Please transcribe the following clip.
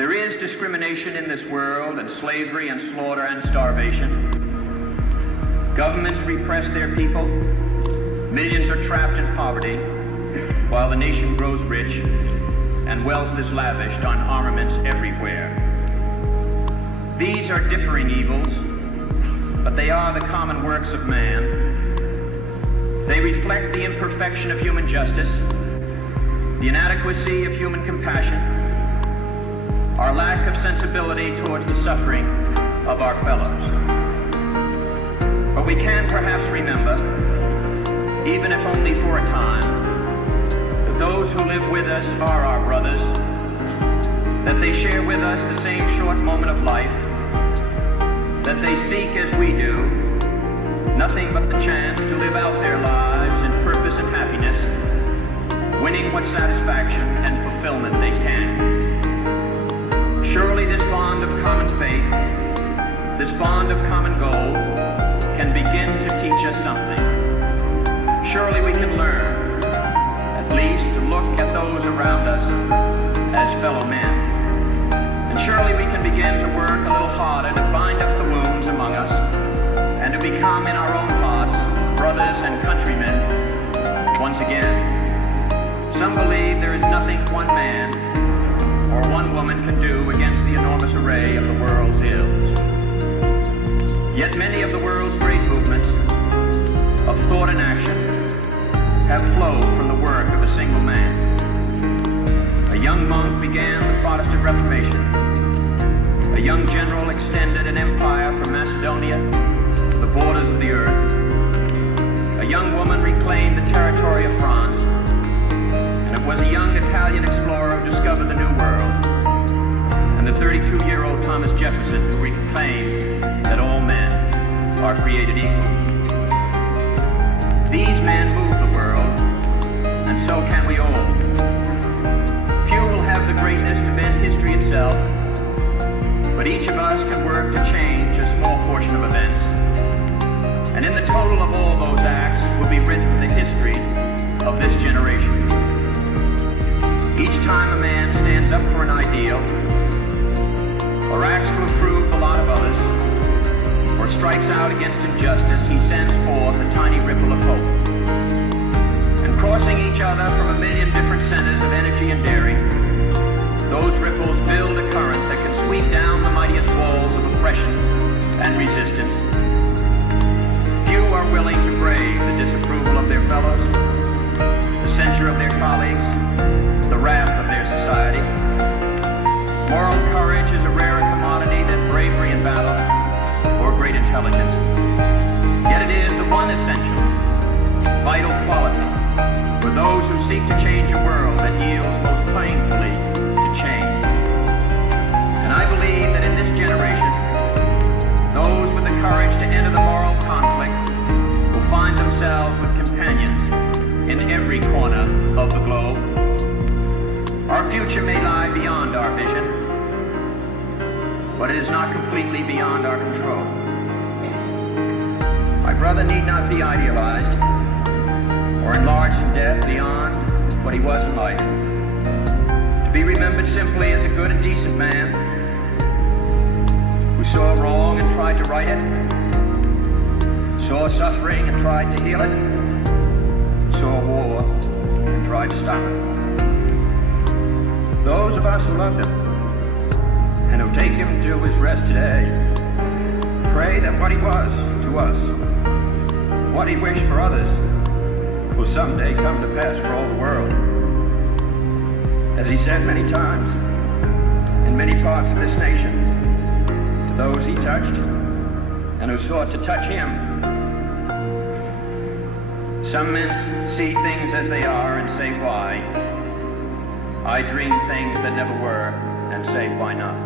There is discrimination in this world, and slavery and slaughter and starvation. Governments repress their people. Millions are trapped in poverty, while the nation grows rich and wealth is lavished on armaments everywhere. These are differing evils, but they are the common works of man. They reflect the imperfection of human justice, the inadequacy of human compassion, our lack of sensibility towards the suffering of our fellows. But we can perhaps remember, even if only for a time, that those who live with us are our brothers, that they share with us the same short moment of life, that they seek, as we do, nothing but the chance to live out their lives in purpose and happiness, winning what satisfaction and fulfillment they can. Surely this bond of common faith, this bond of common goal, can begin to teach us something. Surely we can learn, at least, to look at those around us as fellow men. And surely we can begin to work a little harder to bind up the wounds among us and to become in our own hearts brothers and countrymen once again. Some believe there is nothing one man or one woman can do against the enormous array of the world's ills. Yet many of the world's great movements of thought and action have flowed from the work of a single man. A young monk began the Protestant Reformation. A young general extended an empire from Macedonia to the borders of the earth. A young woman reclaimed the territory of France. And it was a young Italian explorer who discovered the New World. And the 32-year-old Thomas Jefferson who proclaimed that all men are created equal. These men move the world, and so can we all. Few will have the greatness to bend history itself, but each of us can work to change a small portion of events. And in the total of all those acts will be written the history of this generation. Each time a man stands up for an ideal, or acts to improve the lot of others, or strikes out against injustice, he sends forth a tiny ripple of hope. And crossing each other from a million different centers of energy and daring, those ripples build a current that can sweep down the mightiest walls of oppression and resistance. Few are willing to brave the disapproval of their fellows, the censure of their colleagues, the wrath of their society. Moral courage is a rarer commodity than bravery in battle or great intelligence. Yet it is the one essential, vital quality for those who seek to change a world that yields most painfully to change. And I believe that in this generation, those with the courage to enter the moral conflict will find themselves with companions in every corner of the globe. Our future may lie beyond our vision, but it is not completely beyond our control. My brother need not be idealized or enlarged in death beyond what he was in life. To be remembered simply as a good and decent man who saw wrong and tried to right it, saw suffering and tried to heal it, saw war and tried to stop it. Those of us who loved him and who take him to his rest today, pray that what he was to us, what he wished for others, will someday come to pass for all the world. As he said many times, in many parts of this nation, to those he touched and who sought to touch him, some men see things as they are and say, why? I dream things that never were and say, why not?